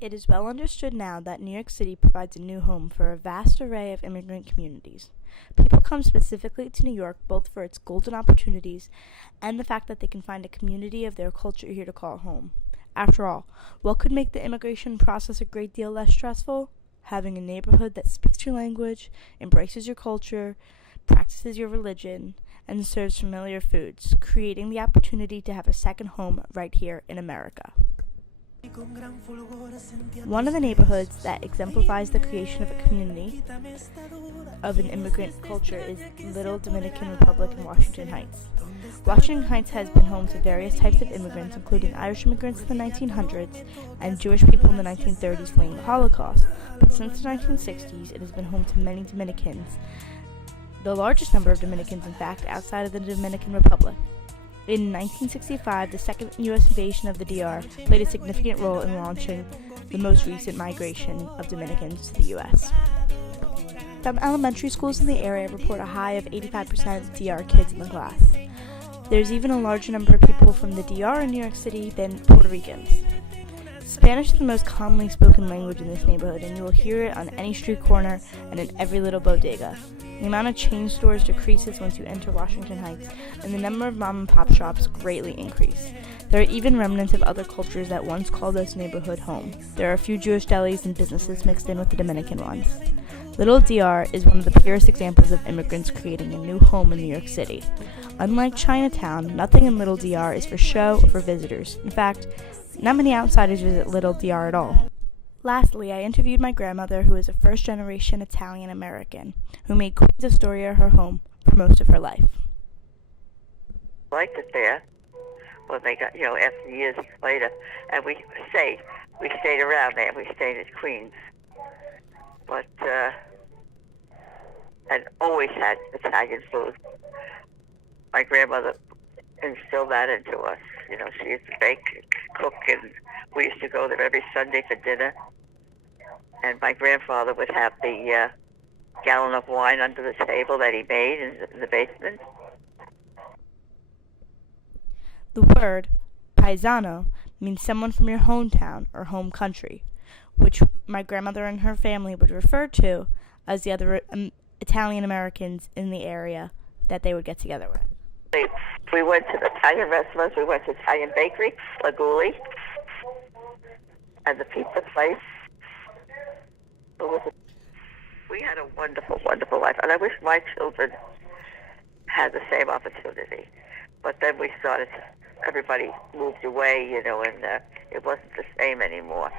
It is well understood now that New York City provides a new home for a vast array of immigrant communities. People come specifically to New York both for its golden opportunities and the fact that they can find a community of their culture here to call home. After all, what could make the immigration process a great deal less stressful? Having a neighborhood that speaks your language, embraces your culture, practices your religion, and serves familiar foods, creating the opportunity to have a second home right here in America. One of the neighborhoods that exemplifies the creation of a community of an immigrant culture is Little Dominican Republic in Washington Heights. Washington Heights has been home to various types of immigrants, including Irish immigrants in the 1900s and Jewish people in the 1930s fleeing the Holocaust. But since the 1960s, it has been home to many Dominicans, the largest number of Dominicans, in fact, outside of the Dominican Republic. In 1965, the second U.S. invasion of the DR played a significant role in launching the most recent migration of Dominicans to the U.S. Some elementary schools in the area report a high of 85% of DR kids in the class. There's even a larger number of people from the DR in New York City than Puerto Ricans. Spanish is the most commonly spoken language in this neighborhood, and you will hear it on any street corner and in every little bodega. The amount of chain stores decreases once you enter Washington Heights, and the number of mom and pop shops greatly increase. There are even remnants of other cultures that once called this neighborhood home. There are a few Jewish delis and businesses mixed in with the Dominican ones. Little DR is one of the purest examples of immigrants creating a new home in New York City. Unlike Chinatown, nothing in Little DR is for show or for visitors. In fact, not many outsiders visit Little DR at all. Lastly, I interviewed my grandmother, who is a first-generation Italian-American, who made Queens Astoria her home for most of her life. Liked it there. Well, they got, after years later, and we stayed around there. We stayed at Queens, but and always had Italian food. My grandmother instilled that into us. She used to bake, cook, and we used to go there every Sunday for dinner. And my grandfather would have the gallon of wine under the table that he made in the basement. The word paesano means someone from your hometown or home country, which my grandmother and her family would refer to as the other Italian Americans in the area that they would get together with. We went to the Italian restaurants. We went to Italian bakery, Laguli, and the pizza place. We had a wonderful, wonderful life, and I wish my children had the same opportunity. But then everybody moved away, and it wasn't the same anymore.